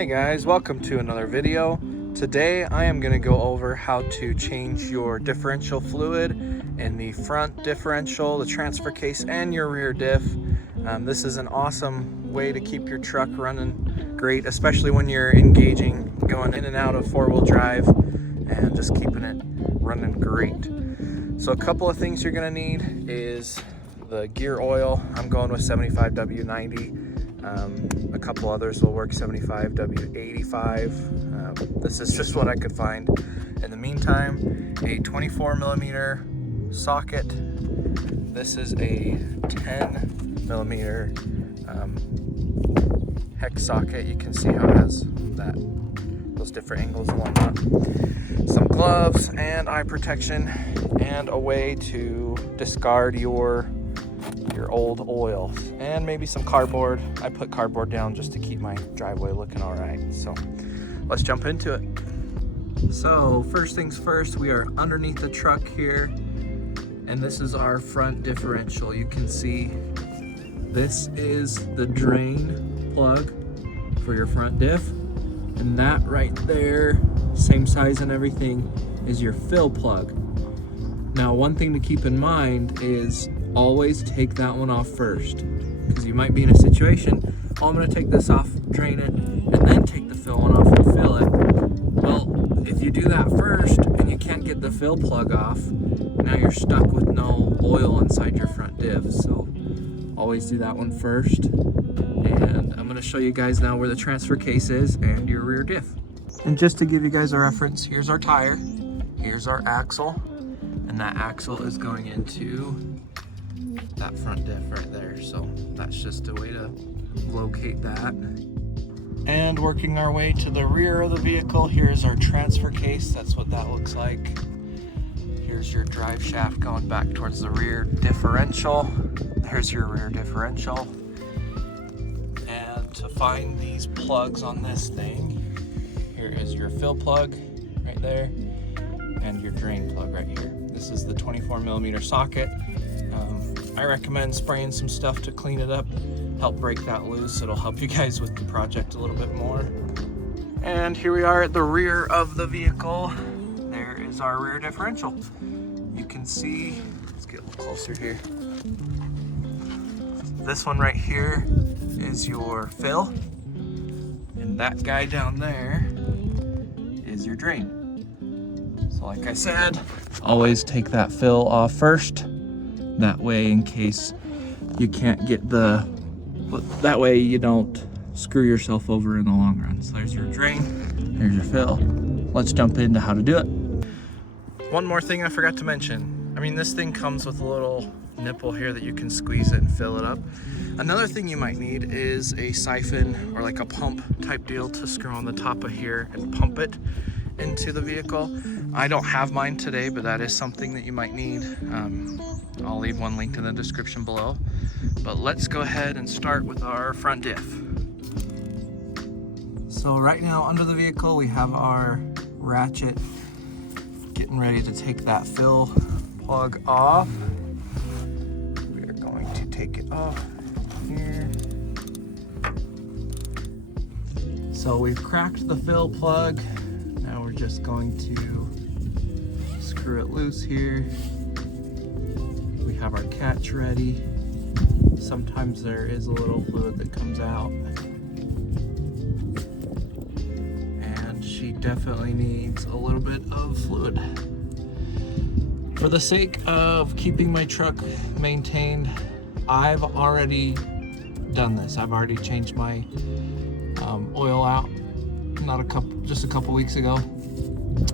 Hey guys, welcome to another video. Today I am going to go over how to change your differential fluid in the front differential, the transfer case, and your rear diff. This is an awesome way to keep your truck running great, especially when you're engaging, going in and out of four-wheel drive, and just keeping it running great. So a couple of things you're going to need is the gear oil. I'm going with 75W90. A couple others will work, 75W85. This is just what I could find. In the meantime, a 24 millimeter socket. This is a 10 millimeter hex socket. You can see how it has those different angles and whatnot. Some gloves and eye protection, and a way to discard your old oil, and maybe some cardboard. I put cardboard down just to keep my driveway looking all right. So let's jump into it. So first things first, we are underneath the truck here, and this is our front differential. You can see this is the drain plug for your front diff, and that right there, same size and everything, is your fill plug. Now, one thing to keep in mind is always take that one off first, because you might be in a situation, oh, I'm going to take this off, drain it, and then take the fill one off and fill it. Well, if you do that first and you can't get the fill plug off, now you're stuck with no oil inside your front diff. So always do that one first. And I'm going to show you guys now where the transfer case is and your rear diff. And just to give you guys a reference, here's our tire, here's our axle, and that axle is going into that front diff right there. So that's just a way to locate that. And working our way to the rear of the vehicle, here's our transfer case. That's what that looks like. Here's your drive shaft going back towards the rear differential. There's your rear differential. And to find these plugs on this thing, here is your fill plug right there, and your drain plug right here. This is the 24 millimeter socket. I recommend spraying some stuff to clean it up, help break that loose. It'll help you guys with the project a little bit more. And here we are at the rear of the vehicle. There is our rear differential. You can see, let's get a little closer here. This one right here is your fill, and that guy down there is your drain. So like I said, always take that fill off first. That way, in case you can't get that way you don't screw yourself over in the long run. So there's your drain, there's your fill. Let's jump into how to do it. One more thing I forgot to mention. I mean, this thing comes with a little nipple here that you can squeeze it and fill it up. Another thing you might need is a siphon or like a pump type deal to screw on the top of here and pump it into the vehicle. I don't have mine today, but that is something that you might need. I'll leave one linked in the description below. But let's go ahead and start with our front diff. So right now under the vehicle we have our ratchet, getting ready to take that fill plug off. We are going to take it off here. So we've cracked the fill plug. Now we're just going to screw it loose here. We have our catch ready. Sometimes there is a little fluid that comes out, and she definitely needs a little bit of fluid. For the sake of keeping my truck maintained, I've already done this. I've already changed my oil out just a couple weeks ago.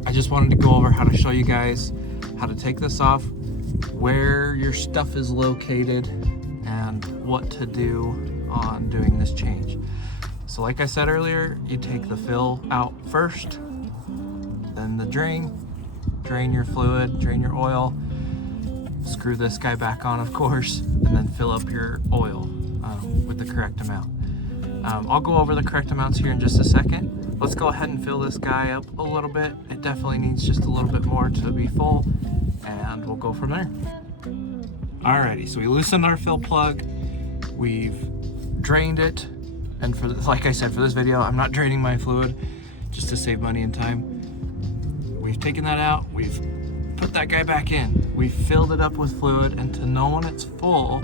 I just wanted to go over how to show you guys how to take this off, where your stuff is located, and what to do on doing this change. So like I said earlier, you take the fill out first, then the drain your fluid, drain your oil, screw this guy back on, of course, and then fill up your oil with the correct amount. I'll go over the correct amounts here in just a second. Let's go ahead and fill this guy up a little bit. It definitely needs just a little bit more to be full, and we'll go from there. Alrighty, so we loosened our fill plug, we've drained it, And like I said, for this video, I'm not draining my fluid just to save money and time. We've taken that out, we've put that guy back in. We've filled it up with fluid, and to know when it's full,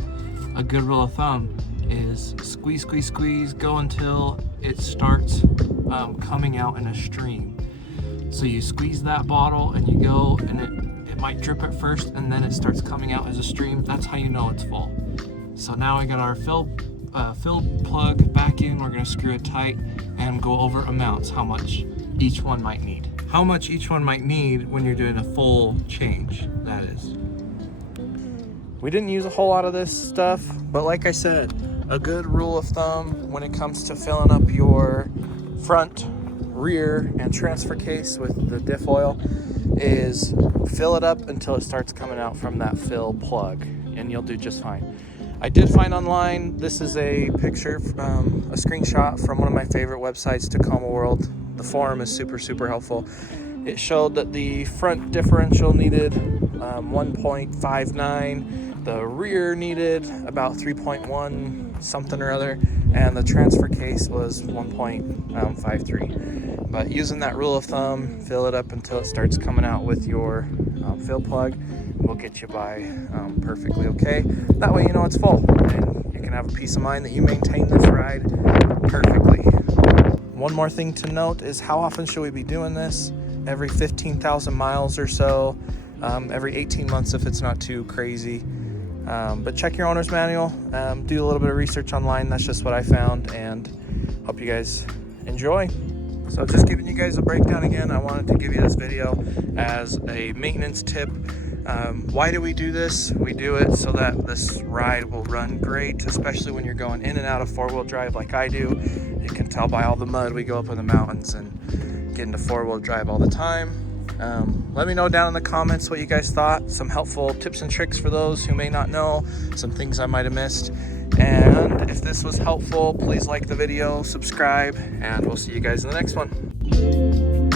a good rule of thumb is squeeze, squeeze, squeeze, go until it starts coming out in a stream. So you squeeze that bottle and you go, and it might drip at first and then it starts coming out as a stream. That's how you know it's full. So now we got our filled plug back in. We're gonna screw it tight and go over amounts, how much each one might need. How much each one might need when you're doing a full change, that is. We didn't use a whole lot of this stuff, but like I said, a good rule of thumb when it comes to filling up your front, rear, and transfer case with the Diff Oil is fill it up until it starts coming out from that fill plug, and you'll do just fine. I did find online, this is a picture, a screenshot from one of my favorite websites, Tacoma World. The forum is super, super helpful. It showed that the front differential needed 1.59, the rear needed about 3.1 something or other, and the transfer case was 1.53. But using that rule of thumb, fill it up until it starts coming out with your fill plug, will get you by perfectly okay. That way you know it's full, and you can have a peace of mind that you maintain this ride perfectly. One more thing to note is how often should we be doing this? Every 15,000 miles or so, every 18 months if it's not too crazy. But check your owner's manual, do a little bit of research online. That's just what I found, and hope you guys enjoy. So just giving you guys a breakdown again, I wanted to give you this video as a maintenance tip. Why do we do this? We do it so that this ride will run great, especially when you're going in and out of four-wheel drive like I do. You can tell by all the mud we go up in the mountains and get into four-wheel drive all the time. Let me know down in the comments what you guys thought, some helpful tips and tricks for those who may not know, some things I might have missed. And if this was helpful, please like the video, subscribe, and we'll see you guys in the next one.